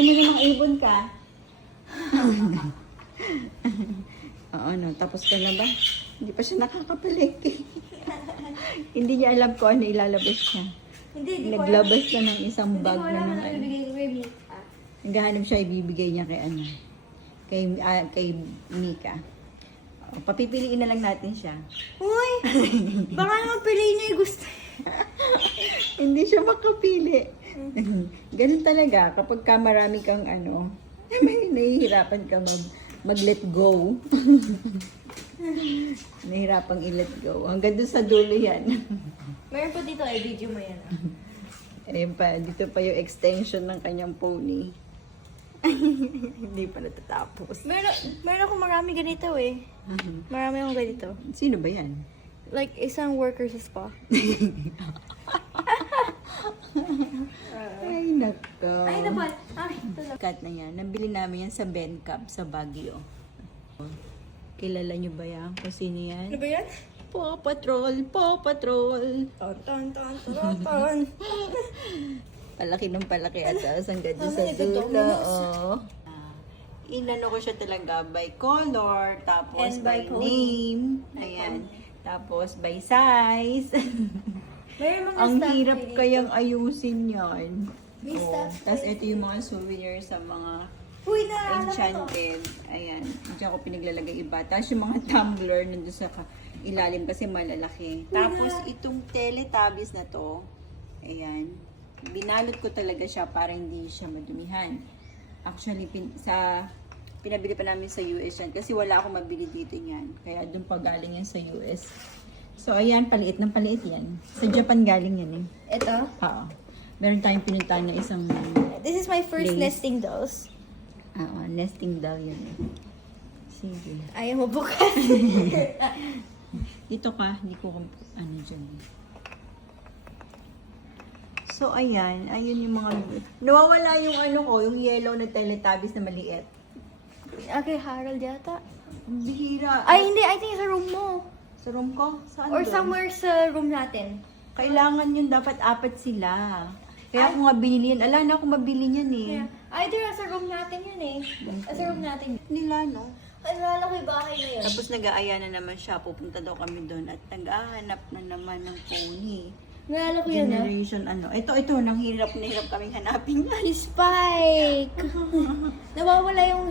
Hindi namang ibon ka. Oo, no. Tapos ka na ba? Hindi pa siya nakakapalengke. Hindi niya alam kung ano ilalabas siya. Hindi ko Naglabas na ng isang Hindi bag ko na alam ng ano ibigay ko kay Mika. Naghahanap siya, ibibigay niya kay ano. Kay Mika. Papipiliin na lang natin siya. Uy! Baka naman piliin niya yung gusto. Hindi siya makapili. Ganun talaga, kapag ka marami kang ano, may nahihirapan ka mag-let go. Nahihirapang i-let go. Hanggang doon sa dulo yan. Meron pa dito ay video mo yan. Ayun pa, dito pa yung extension ng kanyang pony. Hindi pa natatapos. Meron akong marami ganito eh. Marami akong ganito. Sino ba yan? Like isang worker sa spa. Ay, nako. Ay, naman. Ay, ito na. Cut na yan. Nabili namin yan sa Bencab sa Baguio. Kilala nyo ba yan? Kung sino yan? Ano ba yan? Paw Patrol! Paw Patrol! Ton, ton, ton, ton, ton. Palaki ng palaki at hanggang doon sa Mama, ito, dulo. Domino's. Oh. Inano ko siya talaga by color, tapos And by by code. name. Ayan. Tapos by size. Meron mga Ang stuff hirap dito. kayang ayusin yan. May stuff Tapos pa ito yung mga souvenirs sa mga Uy, naalala ko to. Enchanted. Ayan. Diyan ko pinaglalagay iba. Tapos yung mga tumbler nandun sa ilalim kasi malalaki. Tapos itong Teletubbies na to, ayan, binalot ko talaga siya para hindi siya madumihan. Actually, pinabili pa namin sa US yan kasi wala akong mabili dito yan. Kaya doon pa galing yan sa US. So, ayan, paliit ng paliit yan. Sa Japan galing yan eh. Ito? Oo. Meron tayong pinuntahan na isang This is my first Lace. nesting dolls. nesting doll yan eh. Sige. Ayaw mo bukas. Ito ka, hindi ko ano dyan. So, ayan. Ayun yung mga... Nawawala yung ano ko, yung yellow na Teletubbies na maliit. Okay, Harold yata. Ang bihira. Ay, hindi. I think sa room mo. Sa room ko? Saan Or doon? somewhere sa room natin. Kailangan yun, dapat apat sila. Kaya ako nga binili yan. Ala na ako mabili yan eh. Yeah. Either sa room natin yun eh. Sa room natin. Nila, no? Alala ko yung bahay na yun. Tapos nag-aaya na naman siya. Pupunta daw kami doon at nag-ahanap na naman ng pony. Nalala ko yun ah. Generation ano. Ito, nang hirap na hirap kaming hanapin. Si Spike! Nawawala yung